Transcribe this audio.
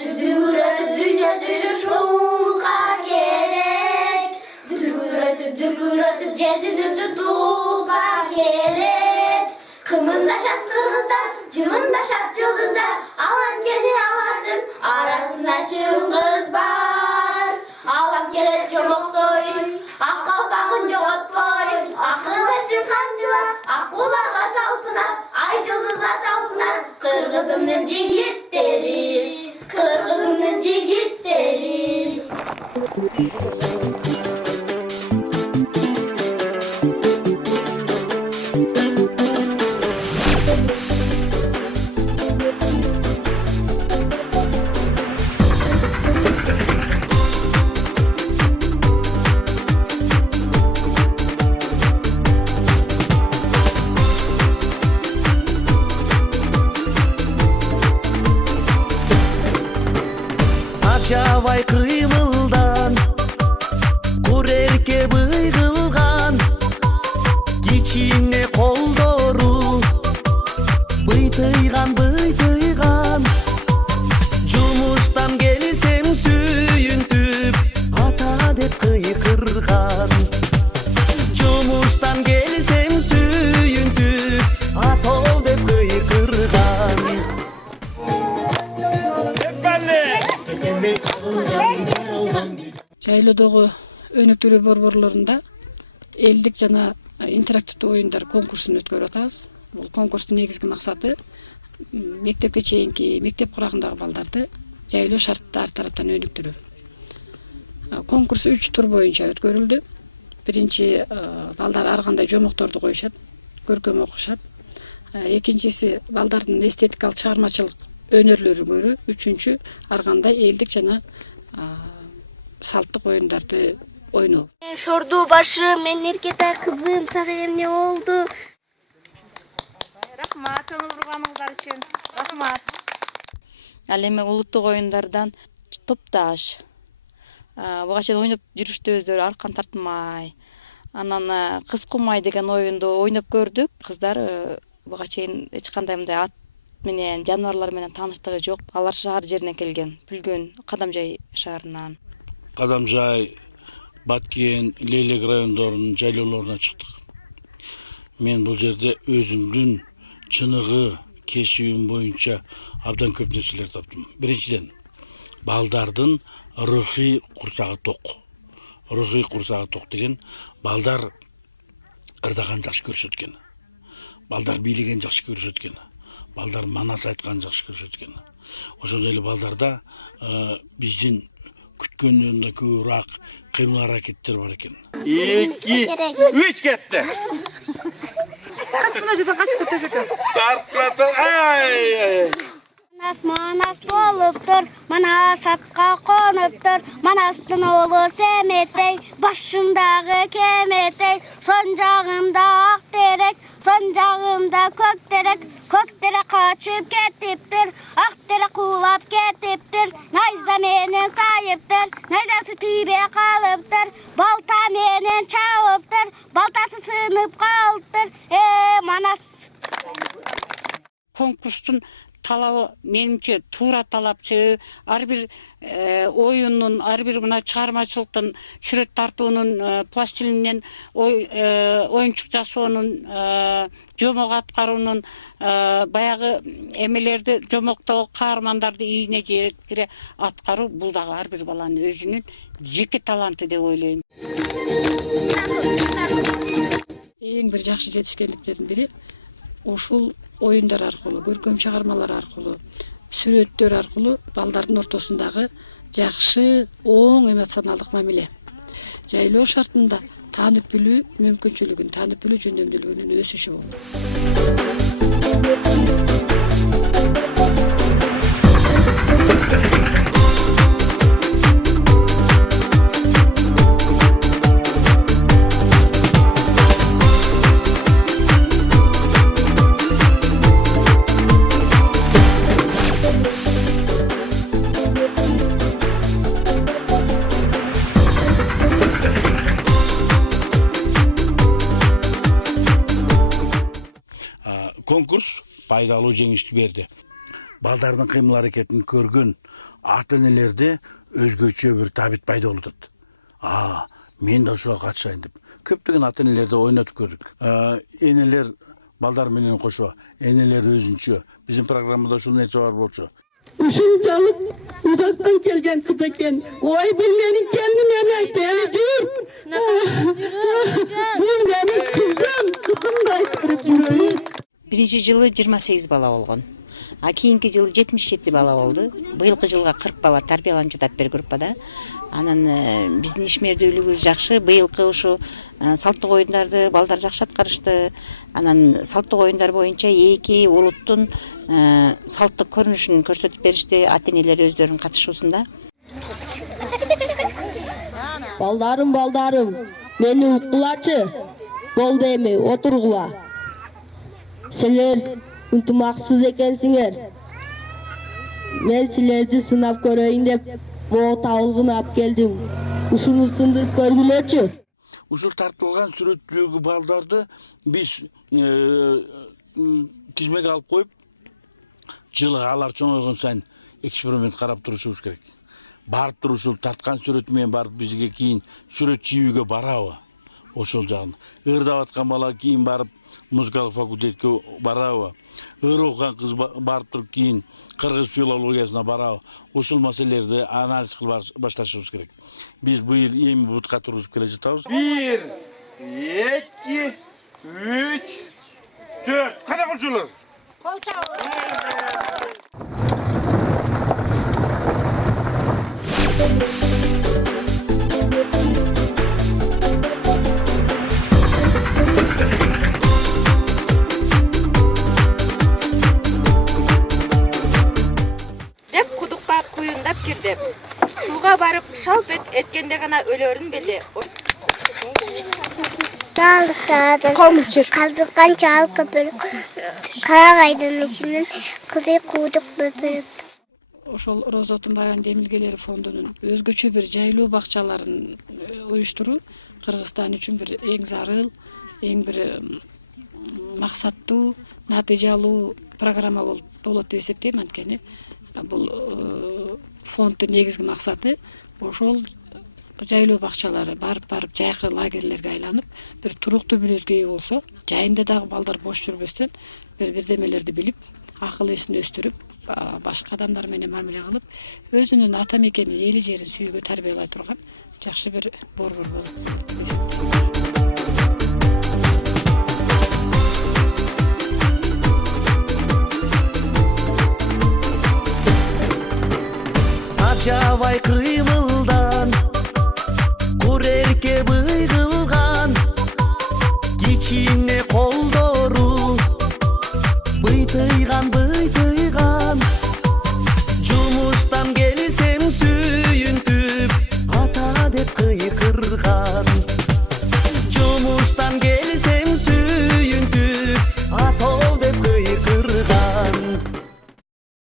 Düdürütüp dünya düzü şulga gerek. Düdürütüp cedin üstü tuğga gerek. Kımındaşat kırgızlar, cımındaşat yıldızlar. Alan keni aladın, arasında çıngız var. Alam gerek çomoktoy, ak kalpağın joğutboy. Akıl esin kancılar, akkularga talpınar. Ay yıldızlar talpınar, kırgızımның jigitleri. Kırgızımның jigitleri. Çavay kıymıldan Kurerke bıygılgan Geçine koldoru Bıytıygan bıytıygan Cumustan gelsem süyüntüp Ata dep kıykırgan Cumustan gelsem süyüntüp Atol dep kıykırgan Жайлоодогу өнүктүрүү борборлорунда элдик жана интерактивдүү оюндар конкурсун өткөрүп атабыз. Бул конкурстун негизги максаты мектепке чейинки мектеп курагындагы балдарды жайлоо шартта ар тараптан өнүктүрүү. Конкурс 3 тур боюнча өткөрүлдү. Биринчи балдар ар кандай жомокторду коюшат, көркөм окушат. Экинчиси балдардын эстетикалык чыгармачылык өнөрлөрү көрүү. Үчүнчү ар кандай элдик жана салттык оюндарды ойноо. Шорду башы, мен эркетай кызым, сага эмне болду? Рахмат, көңүл бурганыңыздар үчүн. Рахмат. Ал эми улуттук оюндардан топташ. Буга чейин ойноп жүрүштү өздөрү аркан тартмай. Анан кыз кумай деген оюнду ойноп көрдүк. Кыздар буга чейин эч кандай мындай ат менен, жаныбарлар менен тааныштыгы жок. Алар шаар жеринен келген, Бүлгөн, Кадамжай шаарынан. Кадамжай, Баткен, Лейлек райондорунун жайлоолоруна чыктык. Мен бул жерде өзүмдүн чыныгы, кесибим боюнча абдан көп нерселер таптым. Биринчиден, балдардын рухий курсагы ток. Рухий курсагы ток деген балдар ырдаган жакшы көрүшөт экен. Балдар бийлеген жакшы көрүшөт экен. Балдар манас айткан жакшы көрүшөт экен. Ошондой эле балдарда биздин күткөндөн да көбүрөөк кыймыл аракеттер бар экен. 2, 3 кетти. Манас болуптур, манас атка конуптур, манастын оолу Семетей, башымдагы Кеметей, сон жагымда ак терек, сон жагымда көк терек, көк терек качып кетиптир, ак терек куулап кетиптир, найза менен сайыптыр, найзасы тийбей калыптыр, балта менен чабыптыр, балтасы сынып калыптыр, манас. Конкурстун талабы менимче туура талап, себеби ар бир оюнун, ар бир мына чыгармачылыктын, сүрөт тартуунун, пластилинден оюнчук жасоонун, жомок аткаруунун, баягы эмелерди, жомоктогу каармандарды ийине жеткире аткаруу, бул дагы ар бир баланын өзүнүн жеке таланты деп ойлойм. Эң бир жакшы жетишкендиктердин бири ушул оюндар аркылуу, көркөм чыгармалар аркылуу, сүрөттөр аркылуу балдардын ортосундагы жакшы, оң эмоционалдык мамиле. Жайлоо шартында таанып билүү мүмкүнчүлүгүн, таанып билүү жөндөмдүүлүгүнүн өсүшү болот. Конкурс пайдалуу жеңиштүү берди. балдардын кыймыл аракетин көргөн ата энелерде өзгөчө бир табит пайда болуп атат. Мен да ушуга катышайын деп көптөгөн ата энелерди ойнотуп көрдүк. Энелер балдар менен кошо, энелер өзүнчө. Биздин программада ушул нерсе бар болчу. Ушунчалык uzaktan kelgen kız eken. Oy bu benim kendim emez. Beni dur. Bu benim kızımday kırıp duruyor. Birinci жылы 28 бала болгон. Кийинки жылы 77 бала болду. Быйылкы жылга 40 бала тарбияланып жатат бир группада. Анан биздин ишмердүүлүгүбүз жакшы. Быйылкы ушу салттык оюндарды балдар жакшы аткарышты. Анан салттык оюндар боюнча эки улуттун салттык көрүнүшүн көрсөтүп беришти ата энелер өздөрүнүн катышуусунда. Baldarım, meni уккулачы. Болду эми, отургула. Силер ынтымаксыз экенсиңер. Мен силерди сынап көрөйүн деп могу табылгын алып келдим. Ушуну сындырып көргүлөчү. Ушул тартылган сүрөттөгү балдарды биз тизмеге алып коюп, жылга алар чоңойгон сайын эксперимент карап турушубуз керек. Барып туруп ушул тарткан сүрөт менен барып бизге кийин сүрөт чийүүгө барабы? Ошол жагын. Ырдап аткан бала кийин барып музыкалык факультетке барабы? Ыр окуган кыз барып туруп кийин кыргыз филологиясына барабы? Ушул маселелерди анализ кылып башташыбыз керек. Биз быйыл эми бутка тургузуп келе жатабыз. 1, 2, 3, 4. Кана колчолор? деп кудукка куюндап кирди. Сууга барып шалп эткенде гана өлөрүн билди. Kaldırgan çal köpürük. Karagaydan içinin kızı kuduk böpürük. Ошол Роза Отунбаеванын демилгелери фондунун өзгөчө бир жайлоо бакчаларын уюштуруу Кыргызстан үчүн бир эң зарыл, эң бир максаттуу, натыйжалуу программа болот деп эсептейм. Анткени бул фонддун негизги максаты ошол жайлоо бакчалары барып жайкы лагерлерге айланып, бир туруктуу мүнөзгө ээ болсо, жайында дагы балдар бош жүрбөстөн бирдемелерди билип, акыл эсин өстүрүп, башка адамдар менен мамиле кылып, өзүнүн ата мекенин, эли жерин сүйүүгө тарбиялай турган жакшы бир борбор болот. Acabay kıymıl